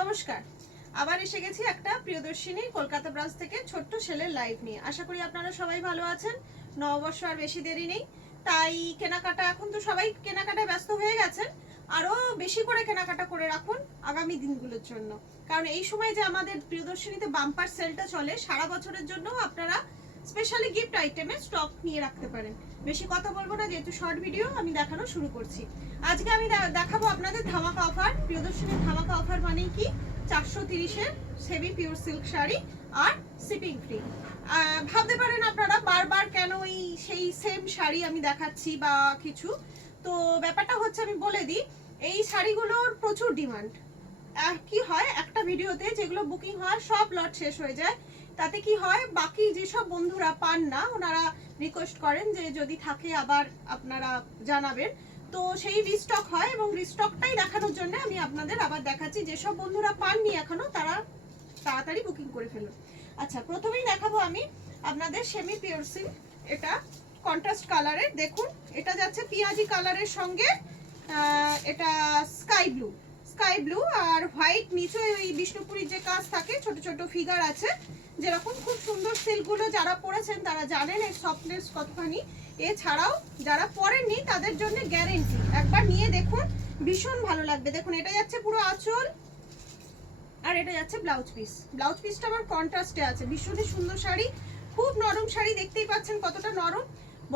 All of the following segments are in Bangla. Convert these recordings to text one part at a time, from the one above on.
নমস্কার, আবার এসে গেছি একটা প্রিয়দর্শিনী কলকাতা ব্রাঞ্চ থেকে ছোট্ট সেলের লাইভ নিয়ে। আশা করি আপনারা সবাই ভালো আছেন। নববর্ষ আর বেশি দেরি নেই, তাই কেনাকাটা, এখন তো সবাই কেনাকাটায় ব্যস্ত হয়ে গেছেন, আরো বেশি করে কেনাকাটা করে রাখুন আগামী দিনগুলোর জন্য। কারণ এই সময় যে আমাদের প্রিয়দর্শিনীতে বাম্পার সেলটা চলে, সারা বছরের জন্য আপনারা স্পেশালি গিফট আইটেমের স্টক নিয়ে রাখতে পারেন। বেশি কথা বলবো না, যেহেতু শর্ট ভিডিও, আমি দেখানো শুরু করছি। আজকে আমি দেখাবো আপনাদের ধামাকা অফার। প্রিয়দর্শিনীর ধামাকা অফার মানে কি? 430-এর সেমি পিওর সিল্ক শাড়ি আর শিপিং ফ্রি। ভাবতে পারেন আপনারা বারবার কেন সেই সেম শাড়ি আমি দেখাচ্ছি বা কিছু। তো ব্যাপারটা হচ্ছে, আমি বলে দিই, এই শাড়িগুলোর প্রচুর ডিমান্ড। কি হয়, একটা ভিডিওতে যেগুলো বুকিং হয় সব লট শেষ হয়ে যায়। তাতে কি হয়, বাকি যেসব বন্ধুরা পান না, ওনারা রিকোয়েস্ট করেন যে যদি থাকে আবার আপনারা জানাবেন। তো সেই রিস্টক হয়, এবং রিস্টকটাই দেখানোর জন্য আমি আপনাদের আবার দেখাচ্ছি। যেসব বন্ধুরা পাননি এখনো, তারা তাড়াতাড়ি বুকিং করে ফেলুন। আচ্ছা, প্রথমেই দেখাবো আমি আপনাদের সেমি পিওর সিল্ক। এটা কন্ট্রাস্ট কালারের, দেখুন এটা যাচ্ছে পিয়াজি কালারের সঙ্গে এটা স্কাই ব্লু আর হোয়াইট। নিচে ওই বিষ্ণুপুরীর যে কাজ থাকে, ছোট ছোট ফিগার আছে যেরকম। খুব সুন্দর সিল্কগুলো যারা পরেছেন তারা জানেন এর সফটনেস কতখানি। এছাড়াও যারা পরেননি তাদের জন্য গ্যারেন্টি, একবার নিয়ে দেখুন, ভীষণ ভালো লাগবে। দেখুন এটা যাচ্ছে পুরো আঁচল, আর এটা যাচ্ছে ব্লাউজ পিস। ব্লাউজ পিসটা আবার কন্ট্রাস্টে আছে। ভীষণই সুন্দর শাড়ি, খুব নরম শাড়ি, দেখতেই পাচ্ছেন কতটা নরম,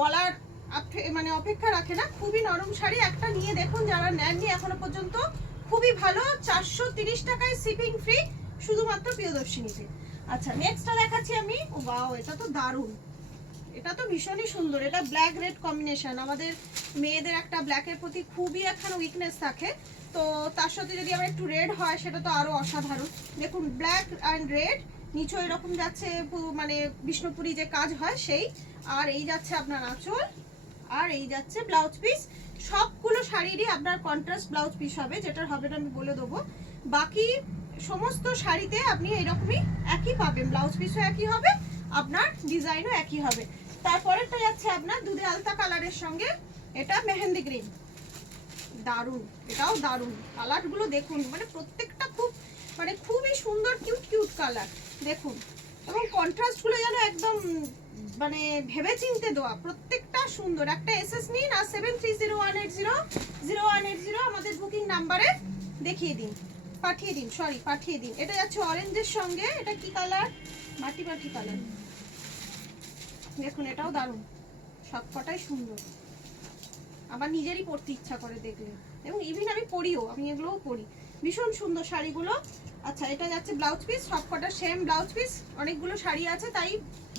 বলার মানে অপেক্ষা রাখে না। খুবই নরম শাড়ি, একটা নিয়ে দেখুন যারা নেননি এখনো পর্যন্ত। খুবই ভালো, 430 টাকায় শিপিং ফ্রি, শুধুমাত্র প্রিয়দর্শিনীতে। আচ্ছা, নেক্সটটা দেখাচ্ছি আমি। ও বাও, এটা তো দারুণ, এটা তো ভীষণই সুন্দর। এটা ব্ল্যাক রেড কম্বিনেশন। আমাদের মেয়েদের একটা ব্ল্যাকের প্রতি খুবই এখন উইকনেস থাকে, তো তার সাথে যদি আবার একটু রেড হয় সেটা তো আরো অসাধারণ। দেখুন ব্ল্যাক অ্যান্ড রেড, নিচে এরকম যাচ্ছে মানে বিষ্ণুপুরি যে কাজ হয় সেই, আর এই যাচ্ছে আপনার আঁচল, আর এই যাচ্ছে ব্লাউজ পিস। সবগুলো শাড়িরই আপনার কন্ট্রাস্ট ব্লাউজ পিস হবে, যেটার হবে আমি বলে দেবো। বাকি সমস্ত শাড়িতে আপনি এরকমই একই পাবেন, ব্লাউজ পিসও একই হবে, আপনার ডিজাইনও একই হবে। তারপরেরটা যাচ্ছে আপনার দুধে আলতা কালারের সঙ্গে, এটা মেহেন্দি গ্রিন। দারুণ, এটাও দারুণ। কালারগুলো দেখুন, মানে প্রত্যেকটা খুবই সুন্দর, কিউট কালার দেখুন। এবং কন্ট্রাস্টগুলো যেন একদম মানে ভেবে চিনতে দেওয়া, প্রত্যেকটা সুন্দর। একটা এসএস নিন আর 7301800180 আমাদের বুকিং নাম্বারে পাঠিয়ে দিন। এটা যাচ্ছে অরেঞ্জের সঙ্গে, এটা কি কালার? মাটি কালার। দেখুন এটাও দারুণ, সবকটাই সুন্দর, আমার নিজেরই পরতে ইচ্ছা করে দেখলে, এবং ইভিন আমি পরিও, আমি এগুলোও পরি। ভীষণ সুন্দর শাড়িগুলো। আচ্ছা, এটা যাচ্ছে ব্লাউজ পিস, সবকটা সেম ব্লাউজ পিস। অনেকগুলো শাড়ি আছে তাই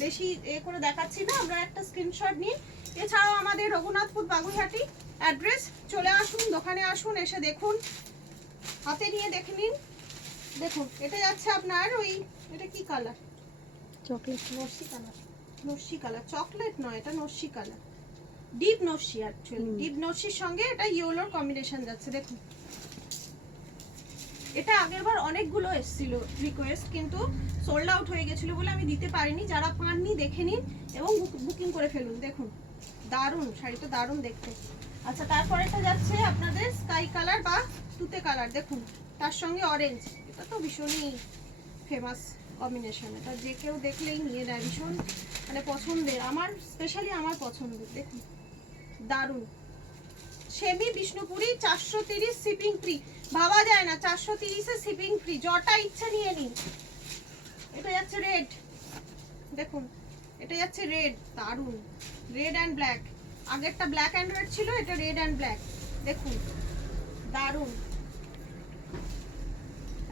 বেশি করে দেখাচ্ছি না, আমরা একটা স্ক্রিনশট নিন। এছাড়াও আমাদের রঘুনাথপুর বাগুইহাটি অ্যাড্রেস, চলে আসুন, দোকানে আসুন, এসে দেখুন, হাতে নিয়ে দেখে নিন। দেখুন এটা যাচ্ছে আপনার ওই, এটা কি কালার? চকলেট, নস্যি কালার, চকলেট নয়, এটা নস্যি কালার, ডিপ নস্যি। অ্যাকচুয়ালি ডিপ নস্যির সঙ্গে এটা ইয়েলোর কম্বিনেশন যাচ্ছে। দেখুন এটা আগেরবার অনেকগুলো এসেছিল রিকোয়েস্ট, কিন্তু সোল্ড আউট হয়ে গেছিল বলে আমি দিতে পারিনি। যারা পাননি দেখে নিন এবং বুকিং করে ফেলুন। দেখুন দারুণ শাড়িটা, দারুণ দেখতে। আচ্ছা, তারপরেটা যাচ্ছে আপনাদের স্কাই কালার বা তুতে কালার। দেখুন তার সঙ্গে অরেঞ্জ, এটা তো ভীষণই ফেমাস কম্বিনেশন। এটা যে কেউ দেখলেই নিয়ে নেয়, ভীষণ মানে পছন্দের, আমার স্পেশালি আমার পছন্দের। দেখুন দারুণ, সেমি বিষ্ণুপুরি, 430 শিপিং ফ্রি। ভাবা যায় না 430-এ শিপিং ফ্রি, যটা ইচ্ছে নিয়ে নিন। এটা যাচ্ছে রেড, দেখুন এটা যাচ্ছে রেড, দারুণ, রেড অ্যান্ড ব্ল্যাক। আগেরটা ব্ল্যাক অ্যান্ড রেড ছিল, এটা রেড অ্যান্ড ব্ল্যাক। দেখুন দারুণ,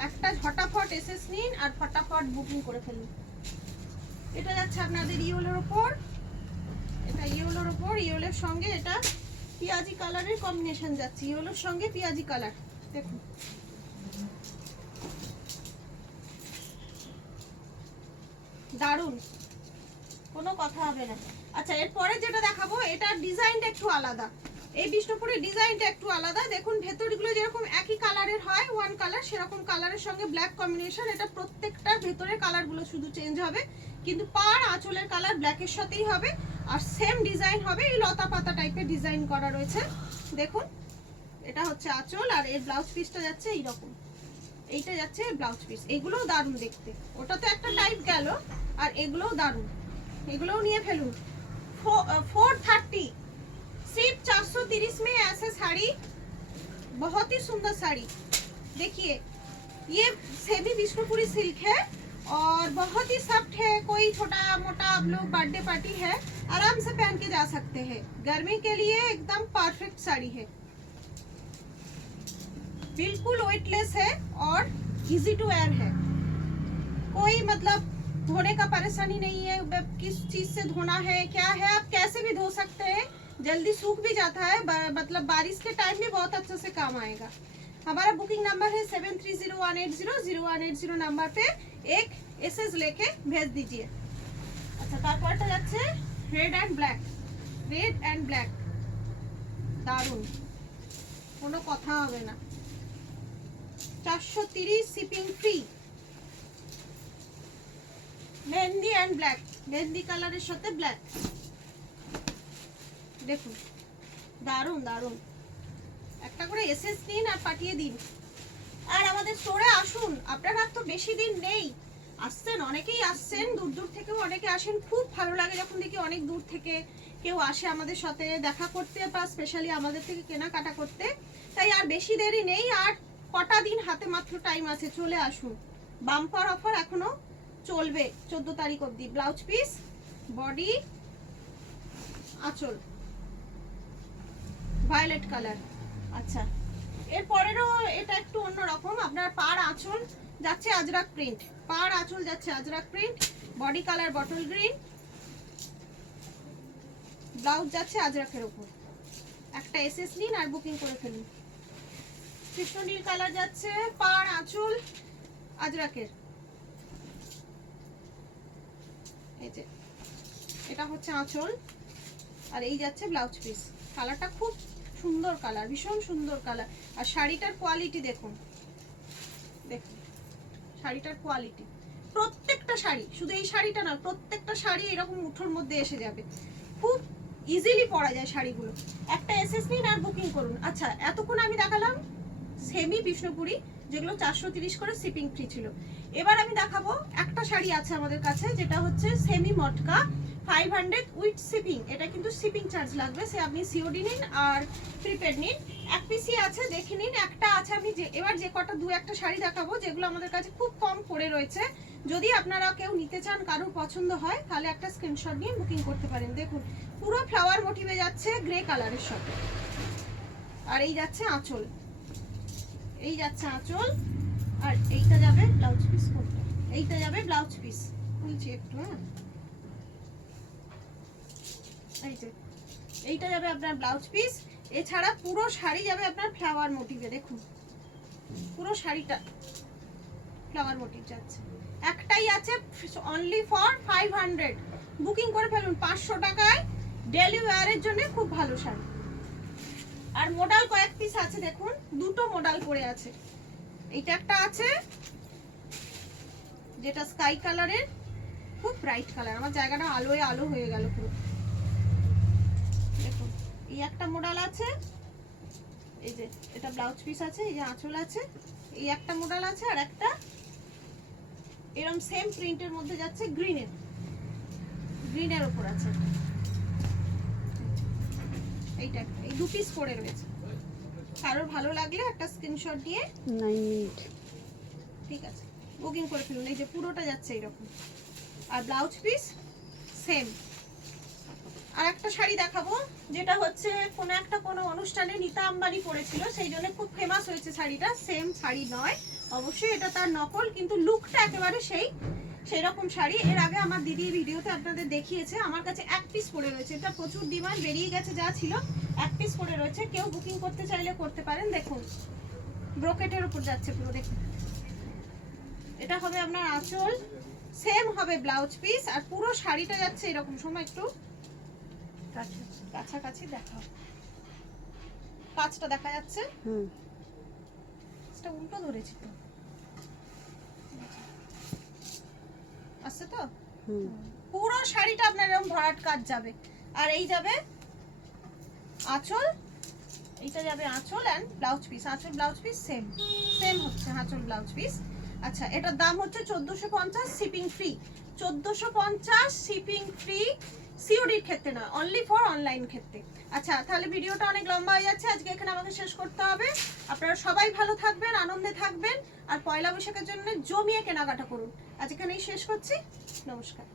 একটা ঝটাফট এসএস নিন আর ফটাফট বুকিং করে ফেলুন। এটা যাচ্ছে আপনাদের ইয়েলোর ওপর, এটা ইয়েলোর ওপর, ইয়েলোর সঙ্গে এটা পিয়াজি কালারের কম্বিনেশন যাচ্ছে, ইয়েলোর সঙ্গে পিয়াজি কালার। দেখুন দারুণ, কোনো কথা হবে না। আচ্ছা, এরপরে যেটা দেখাবো, এটা ডিজাইনটা একটু আলাদা। এই বিষ্ণুপুরের ডিজাইনটা একটু আলাদা। দেখুন ভেতরগুলো যেরকম একই কালারের হয়, ওয়ান কালার, সেরকম কালারের সঙ্গে ব্ল্যাক কম্বিনেশন। এটা প্রত্যেকটার ভেতরের কালারগুলো শুধু চেঞ্জ হবে, কিন্তু পার আঁচলের কালার ব্ল্যাকের সাথেই হবে, আর সেম ডিজাইন হবে। এই লতা পাতা টাইপের ডিজাইন করা রয়েছে। দেখুন এটা হচ্ছে আঁচল, আর এর ব্লাউজ পিসটা যাচ্ছে এইরকম। এইটা যাচ্ছে ব্লাউজ পিস। এগুলোও দারুণ দেখতে, ওটা তো একটা টাইপ গেল, আর এগুলোও দারুণ, এগুলোও নিয়ে ফেলুন। 430 सिर्फ 430 में ऐसे साड़ी, बहुत ही सुंदर साड़ी। देखिए ये सेमी विष्णुपुरी सिल्क है और बहुत ही सॉफ्ट है। कोई छोटा मोटा आप लोग बर्थडे पार्टी है आराम से पहन के जा सकते हैं। गर्मी के लिए एकदम परफेक्ट साड़ी है, बिल्कुल वेटलेस है और इजी टू वेयर है। कोई मतलब धोने का परेशानी नहीं है, किस चीज से धोना है क्या है, आप कैसे भी धो सकते हैं, जल्दी सूख भी जाता है, मतलब बारिश के टाइम में बहुत अच्छे से काम आएगा। हमारा बुकिंग नंबर है 7301800180 नंबर पे एक एसएस लेके भेज दीजिए। अच्छा তারপরটা যাচ্ছে red and black, red and black, দারুন, কোনো কথা হবে না। 430 shipping free, mehndi and black, mehndi কালারের সাথে ব্ল্যাক, দেখুন দারুন দারুন। একটা করে এসএস দিন আর পাঠিয়ে দিন। আর আমাদের স্টোরে আসুন, আপনারা তো বেশি দিন নেই, আসছেন অনেকেই, আসছেন দূর দূর থেকেও অনেকে আসেন। খুব ভালো লাগে যখন দেখি অনেক দূর থেকে কেউ আসে আমাদের সাথে দেখা করতে বা স্পেশালি আমাদের থেকে কেনাকাটা করতে। তাই আর বেশি দেরি নেই, আর কটা দিন হাতে মাত্র টাইম আছে, চলে আসুন। বাম্পার অফার এখনো চলবে 14 তারিখ অবধি। ব্লাউজ পিস, বডি, আঁচল ভায়োলেট কালার। আচ্ছা এরপরেরও এটা একটু অন্যরকম, আপনার পার আঁচল যাচ্ছে আজরাক প্রিন্ট, পার আঁচল যাচ্ছে Ajrak print, body colour bottle green, blouse যাচ্ছে আজরাকের উপর। একটা এসএস নিন আর বুকিং করে ফেলুন। কৃষ্ণ নীল কালার যাচ্ছে, পার আঁচল আজরাকের, এই যে এটা হচ্ছে আঁচল, আর এই যাচ্ছে ব্লাউজ পিস। কালারটা খুব সুন্দর কালার, ভীষণ সুন্দর কালার। আর শাড়িটার কোয়ালিটি দেখুন, দেখুন শাড়িটার কোয়ালিটি, প্রত্যেকটা শাড়ি, শুধু এই শাড়িটা না, প্রত্যেকটা শাড়ি এরকম মুঠোর মধ্যে এসে যাবে, খুব ইজিলি পরা যায় শাড়িগুলো। একটা এসএস নিন আর বুকিং করুন। আচ্ছা এতক্ষণ আমি দেখালাম সেমি বিষ্ণুপুরি, যেগুলো 430 করে শিপিং ফ্রি ছিল। এবার আমি দেখাবো একটা শাড়ি আছে আমাদের কাছে, যেটা হচ্ছে সেমি মটকা 500 উইথ শিপিং। এটা কিন্তু শিপিং চার্জ লাগবে, সে আপনি সিওডি নিন আর প্রিপেড নিন। এক পিসি আছে, দেখে নিন। একটা আছে, আমি এবার যে কটা দু একটা শাড়ি দেখাবো যেগুলো আমাদের কাছে খুব কম পড়ে রয়েছে, যদি আপনারা কেউ নিতে চান, কারোর পছন্দ হয়, তাহলে একটা স্ক্রিনশট নিয়ে বুকিং করতে পারেন। দেখুন পুরো ফ্লাওয়ার মোটিভে যাচ্ছে গ্রে কালারের সাথে, আর এই যাচ্ছে আঁচল, এই যাচ্ছে আঁচল, আর এইটা যাবে ব্লাউজ পিস করতে, এইটা যাবে ব্লাউজ পিস। বলছি একটু, হ্যাঁ এই যে এইটা যাবে আপনার ব্লাউজ পিস। এছাড়া পুরো শাড়ি যাবে আপনার ফ্লাওয়ার মোটিভে, দেখুন পুরো শাড়িটা ফ্লাওয়ার মোটিভ যাচ্ছে। একটাই আছে অনলি ফর 500, বুকিং করে ফেলুন। 500 টাকায় ডেলি ওয়্যারের জন্য খুব ভালো শাড়ি। আর মডেল কয়েক পিস আছে, দেখুন দুটো মডেল পড়ে আছে। এইটা একটা আছে যেটা স্কাই কালারের, খুব ব্রাইট কালার, আমার জায়গাটা আলোয় আলো হয়ে গেল পুরো। দেখুন এই একটা মডেল আছে, এই যে এটা ব্লাউজ পিস আছে, এই যে আঁচল আছে, এই একটা মডেল আছে, আর একটা এরকম সেম প্রিন্টের মধ্যে যাচ্ছে গ্রিনের উপর আছে। এইটা এই দু পিস পড়ে রয়েছে, কারোর ভালো লাগলে একটা স্ক্রিনশট দিয়ে 9 মিনিট, ঠিক আছে, বুকিং করে ফেলুন। এই যে পুরোটা যাচ্ছে এরকম, আর ব্লাউজ পিস সেম। আর একটা শাড়ি দেখাবো, যেটা হচ্ছে কোনো অনুষ্ঠানে নিতা আম্বানি পরেছিল, সেই জন্য খুব ফেমাস হয়েছে শাড়িটা। সেম শাড়ি নয় অবশ্যই, এটা তার নকল, কিন্তু লুকটা একেবারে সেই রকম শাড়ি। এর আগে আমার দিদি ভিডিওতে আপনাদের দেখিয়েছে। আমার কাছে এক পিস পড়ে রয়েছে, এটা প্রচুর ডিমান্ড, বেরিয়ে গেছে যা ছিল, এক পিস পড়ে রয়েছে। কেউ বুকিং করতে চাইলে করতে পারেন। দেখুন ব্রোকেটের উপর যাচ্ছে পুরো, দেখুন এটা হবে আপনার আঁচল, সেম হবে ব্লাউজ পিস, আর পুরো শাড়িটা যাচ্ছে এরকম। সময় একটু কাছাকাছি দেখাও, কাজটা দেখা যাচ্ছে, এটা উল্টো ধরেছি তো, আসছে তো, পুরো শাড়িটা আপনার এরকম ভরাট কাজ যাবে। আর এই যাবে আঁচল, এইটা যাবে আঁচল অ্যান্ড ব্লাউজ পিস। আঁচল ব্লাউজ পিস সেম সেম হচ্ছে আঁচল ব্লাউজ পিস। আচ্ছা, এটার দাম হচ্ছে 1450, শিপিং ফ্রি। 1450 শিপিং ফ্রি, সিওডির ক্ষেত্রে না, অনলি ফর অনলাইন ক্ষেত্রে। আচ্ছা, তাহলে ভিডিওটা অনেক লম্বা হয়ে যাচ্ছে, আজকে এখানে আমাকে শেষ করতে হবে। আপনারা সবাই ভালো থাকবেন, আনন্দে থাকবেন, আর পয়লা বৈশাখের জন্য জমিয়ে কেনাকাটা করুন। আজ এখানেই শেষ করছি, নমস্কার।